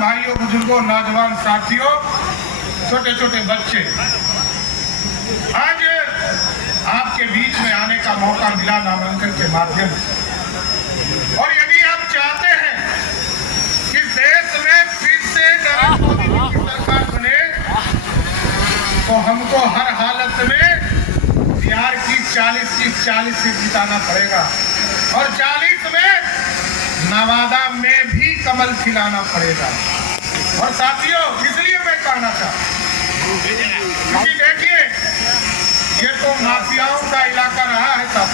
भाइयों, बुजुर्गों, नौजवान साथियों, छोटे छोटे बच्चे, आज आपके बीच में आने का मौका मिला नामांकन के माध्यम से। और यदि आप चाहते हैं कि देश में फिर से नरेंद्र मोदी की सरकार बने, तो हमको हर हालत में बिहार की 40 सीट जिताना पड़ेगा और 40 में नवादा में भी कमल खिलाना पड़ेगा। और साथियों, इसलिए मैं कहना चाहता हूं, क्योंकि देखिए, ये तो माफियाओं का इलाका रहा है। तब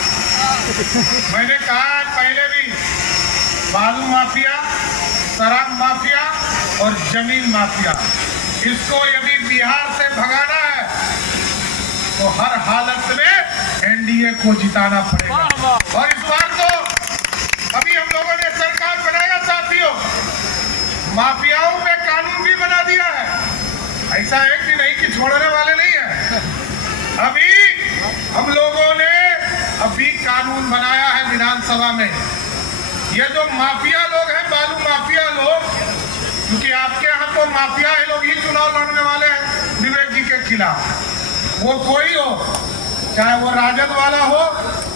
मैंने कहा पहले भी, बालू माफिया, शराब माफिया और जमीन माफिया, इसको यदि बिहार से भगाना है तो हर हालत में एनडीए को जिताना पड़ेगा। और इस बार तो अभी हम लोगों ने सरकार बनाया साथियों, माफियाओं पे कानून भी बना दिया है। ऐसा है कि नहीं कि छोड़ने वाले नहीं है। अभी हम लोगों ने कानून बनाया है विधानसभा में। ये जो माफिया लोग हैं, बालू माफिया लोग, क्योंकि आपके यहाँ तो माफिया है, लोग ही चुनाव लड़ने वाले हैं विवेक जी के खिलाफ। वो कोई हो, चाहे वो राजद वाला हो,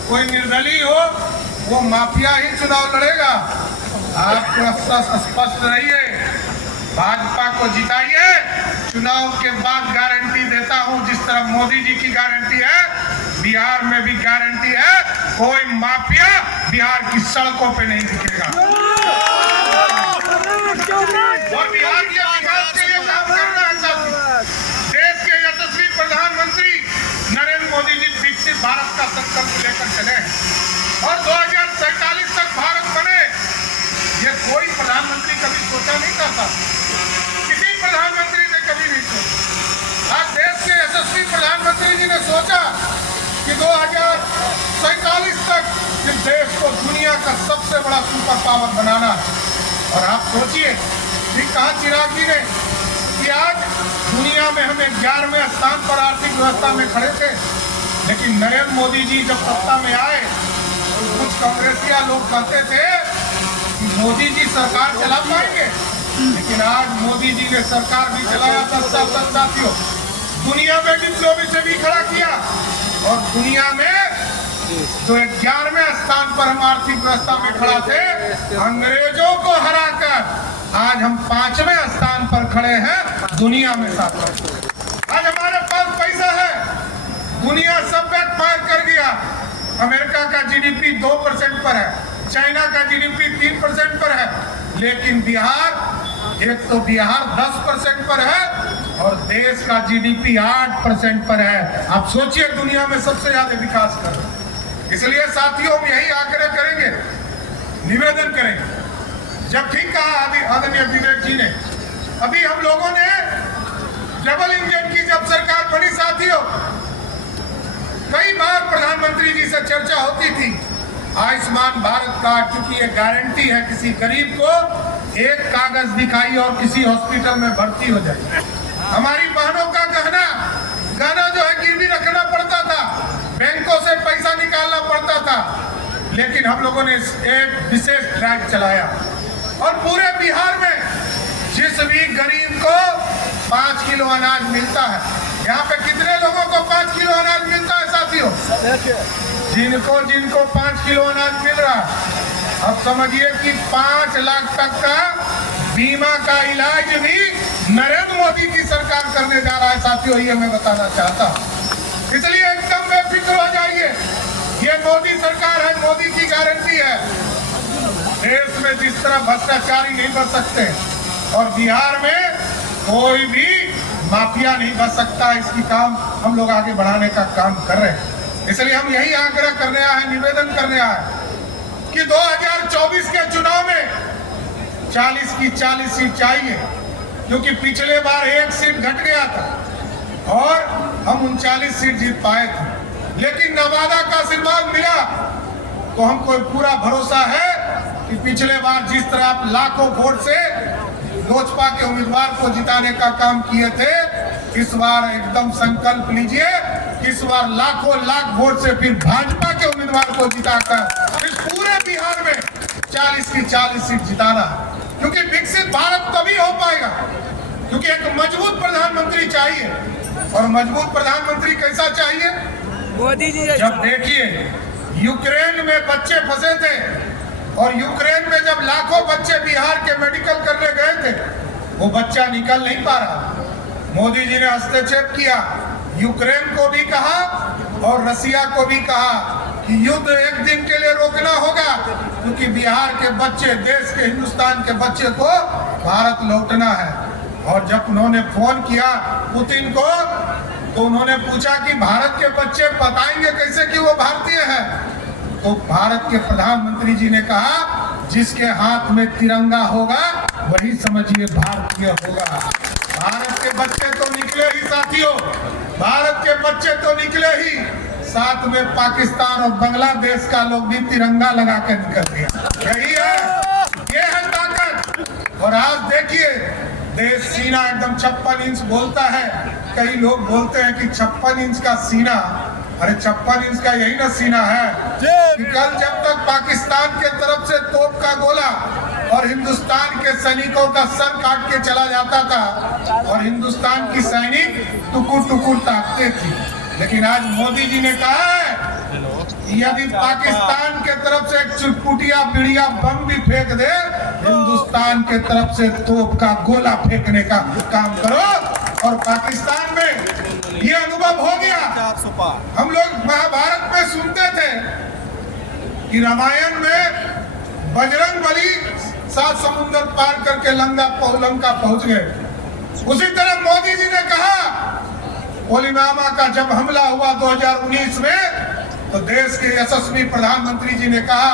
कोई निर्दलीय हो, वो माफिया ही चुनाव लड़ेगा। आप स्पष्ट रहिए, भाजपा को जिताइए। चुनाव के बाद गारंटी देता हूं, जिस तरह मोदी जी की गारंटी है, बिहार में भी गारंटी है, कोई माफिया बिहार की सड़कों पे नहीं दिखेगा। और बिहार के विकास के लिए काम करना है साथियों। देश के यशस्वी प्रधानमंत्री नरेंद्र मोदी जी विकसित भारत का संकल्प लेकर चले और 2047 तक भारत बने। ये कोई प्रधानमंत्री कभी सोचा नहीं करता, किसी प्रधानमंत्री ने कभी नहीं सोचा। आज देश के यशस्वी प्रधानमंत्री जी ने सोचा कि 2047 तक इस देश को दुनिया का सबसे बड़ा सुपर पावर बनाना है। और आप सोचिए कि कहा चिराग जी ने कि आज दुनिया में हम 11वें स्थान पर आर्थिक व्यवस्था में खड़े थे, लेकिन नरेंद्र मोदी जी जब सत्ता में आए तो कुछ कांग्रेसिया लोग कहते थे कि मोदी जी सरकार चला पाएंगे, लेकिन आज मोदी जी ने सरकार भी चलाया। 10 साल तक साथियों दुनिया में डिप्लोमेसी से भी खड़ा किया और दुनिया में जो 11वें स्थान पर हम आर्थिक व्यवस्था में खड़ा थे, अंग्रेजों को हराकर आज हम 5वें स्थान पर खड़े हैं दुनिया में। साथ आज हमारे पास पैसा है, दुनिया सब बैग पार कर गया। अमेरिका का जीडीपी 2% पर है, चाइना का जीडीपी 3% पर है, लेकिन बिहार, एक तो बिहार 10% पर है और देश का जीडीपी 8% पर है। आप सोचिए, दुनिया में सबसे ज्यादा विकास कर रहे हैं। इसलिए साथियों, हम यही आग्रह करेंगे, निवेदन करेंगे। जब ठीक कहा आदरणीय विवेक जी ने, अभी हम लोगों ने डबल इंजन की जब सरकार बनी साथियों, कई बार प्रधानमंत्री जी से चर्चा होती थी आयुष्मान भारत कार्ड, क्योंकि ये गारंटी है किसी गरीब को एक कागज दिखाई और किसी हॉस्पिटल में भर्ती हो जाए। हमारी बहनों का गहना जो है गिरवी रखना पड़ता था, बैंकों से पैसा निकालना पड़ता था, लेकिन हम लोगों ने एक विशेष ड्राइव चलाया और पूरे बिहार में जिस भी गरीब को 5 किलो अनाज मिलता है, यहाँ पे कितने लोगों को 5 किलो अनाज मिलता है साथियों? जिनको 5 किलो अनाज मिल रहा है। अब समझिए कि 5 लाख तक का बीमा का इलाज भी नरेंद्र मोदी की सरकार करने जा रहा है साथियों, ये मैं बताना चाहता हूँ। इसलिए एकदम बेफिक्र हो जाइए, ये मोदी सरकार है, मोदी की गारंटी है। देश में जिस तरह भ्रष्टाचारी नहीं बच सकते और बिहार में कोई भी माफिया नहीं बच सकता, इसकी काम हम लोग आगे बढ़ाने का काम कर रहे हैं। इसलिए हम यही आग्रह करने आए हैं, निवेदन करने आए कि 2024 के चुनाव में 40 की 40 सीट चाहिए, क्योंकि पिछले बार 1 सीट घट गया था और हम 39 सीट जीत पाए थे। लेकिन नवादा का आशीर्वाद मिला तो हमको पूरा भरोसा है कि पिछले बार जिस तरह आप लाखों वोट से लोजपा के उम्मीदवार को जिताने का काम किए थे, इस बार एकदम संकल्प लीजिए, इस बार लाख वोट से फिर भाजपा के उम्मीदवार को जिताकर इस पूरे बिहार में 40 की 40 सीट जिताना, क्योंकि विकसित भारत तभी हो पाए चाहिए। और मजबूत प्रधानमंत्री कैसा चाहिए? मोदी जी जब देखिए यूक्रेन में बच्चे फंसे थे और यूक्रेन में जब लाखों बच्चे बिहार के मेडिकल करने गए थे, वो बच्चा निकल नहीं पा रहा। मोदी जी ने हस्तक्षेप किया, यूक्रेन को भी कहा और रसिया को भी कहा कि युद्ध एक दिन के लिए रोकना होगा, क्योंकि बिहार के बच्चे, देश के, हिंदुस्तान के बच्चे को भारत लौटना है। और जब उन्होंने फोन किया पुतिन को, तो उन्होंने पूछा कि भारत के बच्चे बताएंगे कैसे कि वो भारतीय है? तो भारत के प्रधानमंत्री जी ने कहा, जिसके हाथ में तिरंगा होगा वही समझिए भारतीय होगा। भारत के बच्चे तो निकले ही साथियों, भारत के बच्चे तो निकले ही, साथ में पाकिस्तान और बांग्लादेश का लोग भी तिरंगा लगा कर निकल गया। यही है, ये है ताकत। और आज देखिए देश सीना एकदम 56 इंच बोलता है। कई लोग बोलते हैं कि 56 इंच का सीना, अरे 56 इंच का यही ना सीना है कि कल जब तक पाकिस्तान के तरफ से तोप का गोला और हिंदुस्तान के सैनिकों का सर काट के चला जाता था और हिंदुस्तान की सैनिक टुकुर टुकुर ताकते थी। लेकिन आज मोदी जी ने कहा है यदि पाकिस्तान के तरफ से एक चुटपुटिया बिड़िया बम भी फेंक दे, हिंदुस्तान के तरफ से तोप का गोला फेंकने का काम करो। और पाकिस्तान में ये अनुभव हो गया। हम लोग महाभारत में सुनते थे कि रामायण में बजरंग बली 7 समुद्र पार करके लंका पहुंच गए। उसी तरह मोदी जी ने कहा पुलवामा का जब हमला हुआ 2019 में, तो देश के यशस्वी प्रधानमंत्री जी ने कहा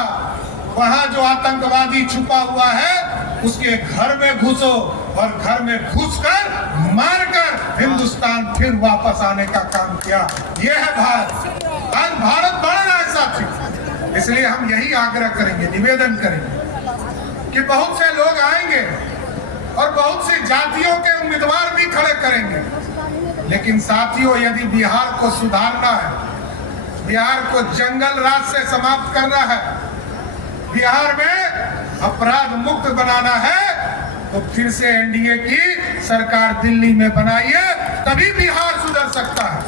वहां जो आतंकवादी छुपा हुआ है उसके घर में घुसो, और घर में घुसकर मारकर हिंदुस्तान फिर वापस आने का काम किया। यह है भारत। आज भारत बढ़ रहा है साथी। इसलिए हम यही आग्रह करेंगे, निवेदन करेंगे कि बहुत से लोग आएंगे और बहुत सी जातियों के उम्मीदवार भी खड़े करेंगे। लेकिन साथियों, यदि बिहार को सुधारना है, बिहार को जंगल राज से समाप्त करना है, बिहार में अपराध मुक्त बनाना है, तो फिर से एनडीए की सरकार दिल्ली में बनाइए, तभी बिहार सुधर सकता है।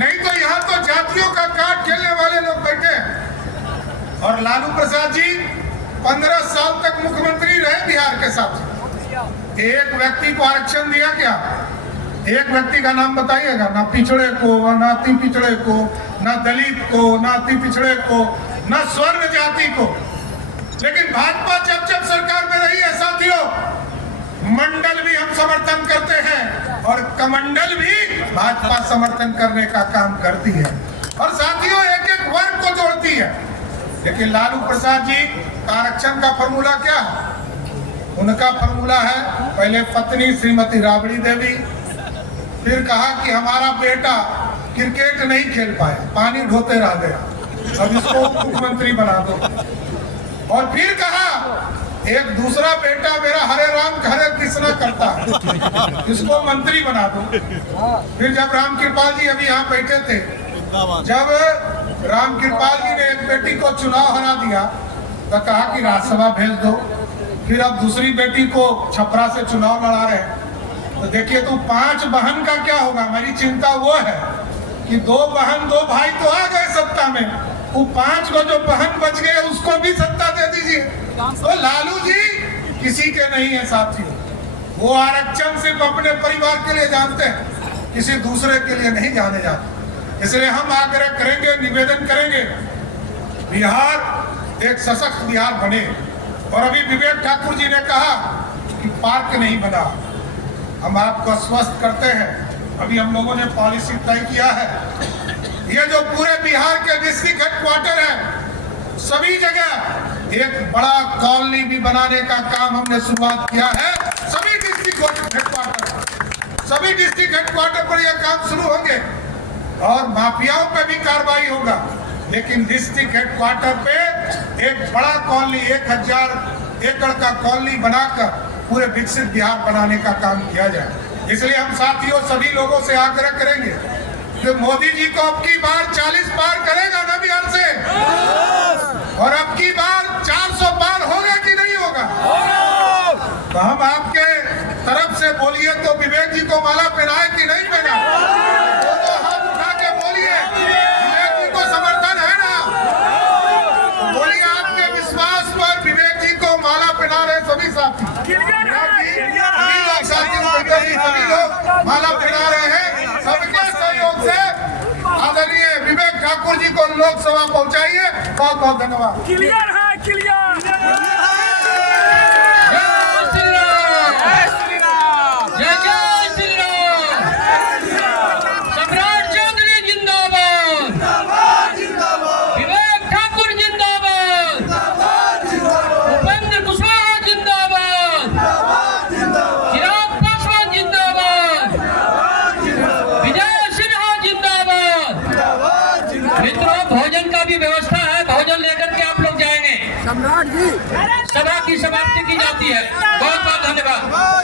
नहीं तो यहाँ तो जातियों का कार्ड खेलने वाले लोग बैठे हैं। और लालू प्रसाद जी 15 साल तक मुख्यमंत्री रहे बिहार के साथ। एक व्यक्ति को आरक्षण दिया क्या? एक व्यक्ति का नाम बताइएगा, ना पिछड़े को, ना अति पिछड़े को, ना दलित को, ना अति पिछड़े को, ना स्वर्ण जाति को। लेकिन भाजपा जब जब सरकार में रही है साथियों, मंडल भी हम समर्थन करते हैं और कमंडल भी भाजपा समर्थन करने का काम करती है, और साथियों एक एक वर्ग को जोड़ती है। लेकिन लालू प्रसाद जी का आरक्षण का फॉर्मूला क्या है? उनका फॉर्मूला है पहले पत्नी श्रीमती राबड़ी देवी, फिर कहा कि हमारा बेटा क्रिकेट नहीं खेल पाया, पानी ढोते रह गया, अब इसको मुख्यमंत्री बना दो। और फिर कहा एक दूसरा बेटा मेरा हरे राम हरे कृष्णा करता है, इसको मंत्री बना दो। फिर जब राम कृपाल जी अभी यहाँ बैठे थे, जब राम कृपाल जी ने एक बेटी को चुनाव हरा दिया तो कहा कि राज्यसभा भेज दो। फिर अब दूसरी बेटी को छपरा से चुनाव लड़ा रहे हैं। तो देखिए तो 5 बहन का क्या होगा? मेरी चिंता वो है कि 2 बहन 2 भाई तो आ गए सत्ता में, वो 5 को जो बहन बच गए उसको भी सत्ता दे दीजिए। तो लालू जी किसी के नहीं है साथियों, वो आरक्षण सिर्फ अपने परिवार के लिए जानते हैं, किसी दूसरे के लिए नहीं जाने जाते। इसलिए हम आग्रह करेंगे, निवेदन करेंगे, बिहार एक सशक्त बिहार बने। और अभी विवेक ठाकुर जी ने कहा कि पार्क नहीं बना, हम आपको आश्वस्त करते हैं, अभी हम लोगों ने पॉलिसी तय किया है। ये जो पूरे बिहार के डिस्ट्रिक्ट हेडक्वार्टर है, सभी जगह एक बड़ा कॉलोनी भी बनाने का काम हमने शुरुआत किया है। सभी डिस्ट्रिक्ट हेडक्वार्टर पर यह काम शुरू होंगे और माफियाओं पे भी कार्रवाई होगा। लेकिन डिस्ट्रिक्ट हेडक्वार्टर पे एक बड़ा कॉलोनी 1000 एकड़ का कॉलोनी बनाकर पूरे विकसित बिहार बनाने का काम किया जाए। इसलिए हम साथियों सभी लोगों से आग्रह करेंगे कि मोदी जी को अब की बार 40 पार करेगा ना बिहार से, और अब की बार 400 पार होगा कि नहीं होगा? तो हम आपके तरफ से बोलिए तो विवेक जी को माला पहनाए कि नहीं पहना? दोनों हाथ उठा के बोलिए, विवेक जी को समर्थन है ना? बोलिए आपके विश्वास पर विवेक जी को माला पहना रहे सभी साथी, सभी लोग माला पहना रहे हैं। सबके सहयोग से आदरणीय विवेक ठाकुर जी को लोकसभा पहुंचाइए। बहुत बहुत धन्यवाद। क्लियर है, क्लियर। भोजन का भी व्यवस्था है, भोजन लेकर के आप लोग जाएंगे। सम्राट जी सभा की समाप्ति की जाती है। बहुत बहुत धन्यवाद।